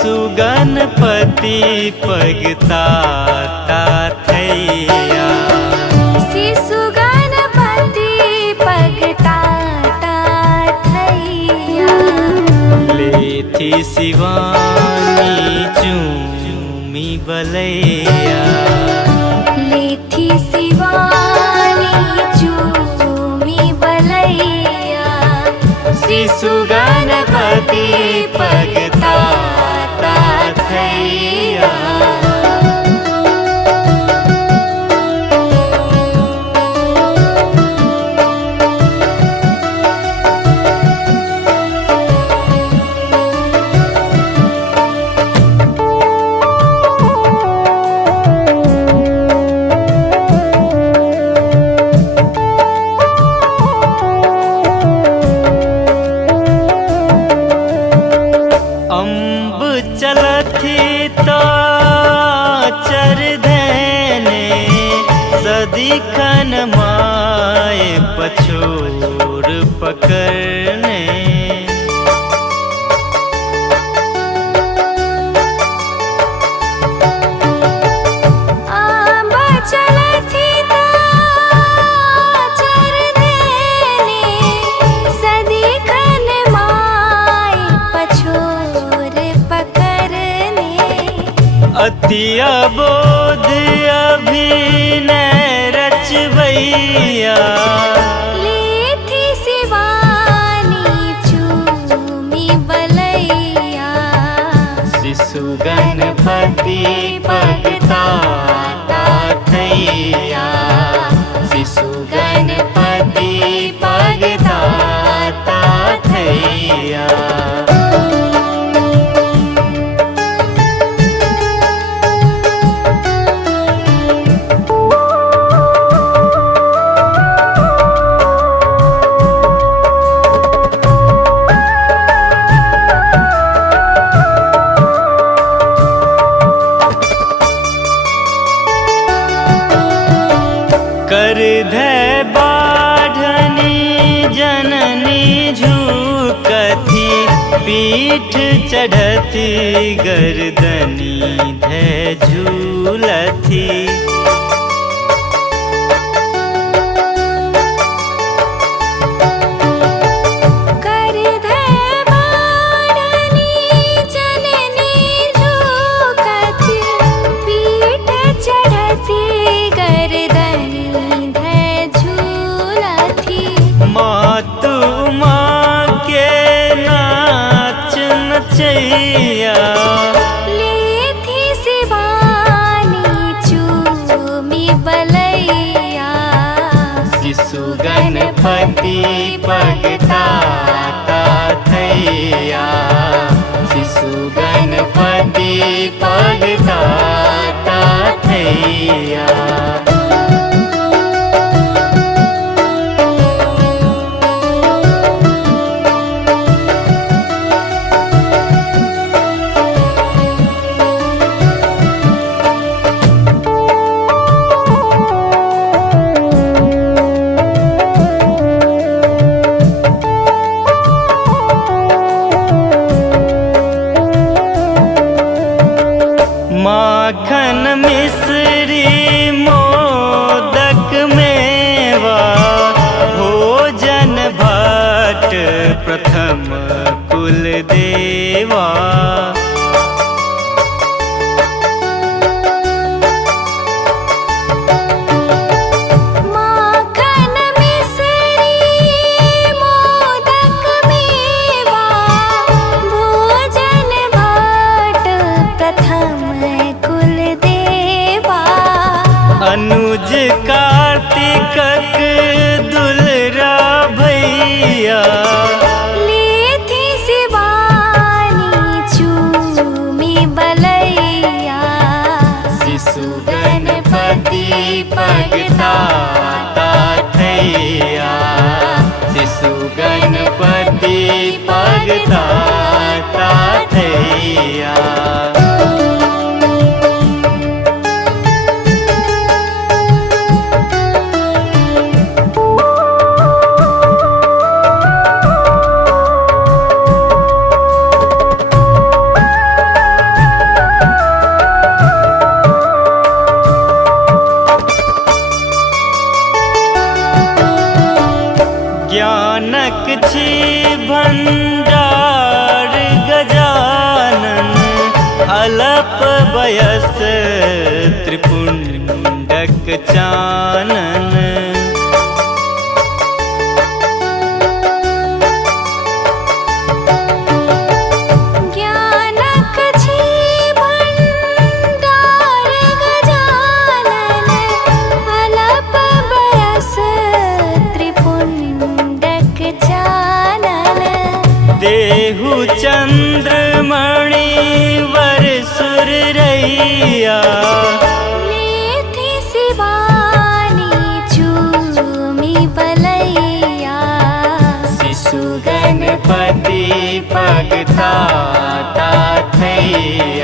शिशु गणपति पगताता थैया। शिशु गणपति पगताता थैया। लेथी शिवानी चूमी बलैया। लेथी शिवानी चूमी बलैया। शिशु गणपति पगताता थैया। अम्ब चलथी तो चर धैने सदिखन माए पछोर पकड़ने। आंब चलथी तो चर धैने सदिखन माए पछोर पकड़ने। अति अबोध अभिनय रचवैया। लेथी शिवानी चूमी बलैया। शिशु गणपति पगताता थैया। शिशु गणपति पगताता थैया। कर धै बाढ़नी जननी झुकथी। पीठ चढ़ती गर्दनी धै झूलथी। कर धै बाढ़नी जननी झुकथी। पीठ चढ़ती गर्दनी धै झूलथी। मातु माँ के नाच नचैया। लेथी शिवानी चूमी बलैया। शिशु गणपति पगताता थैया। शिशु गणपति पगताता थैया। माखन मिश्री मोदक मेवा। भोजन भट्ट प्रथम कुल देवा। माखन मिश्री मोदक मेवा। भोजन भट्ट प्रथम कुल देवा। अनुज कार्तिकक दुलरा भैया। लेथी शिवानी चूमी बलैया। शिशु गणपति पगताता थैया। शिशु गणपति पगताता थैया। अलप बयस त्रिपुंडक चानन ज्ञानक भंडार गजानन अलप बयस त्रिपुंडक चानन देहु चंद्रमणि वर सुर रैया लेथि शिवानी चूमी बलैया शिशु गणपति भगता थैया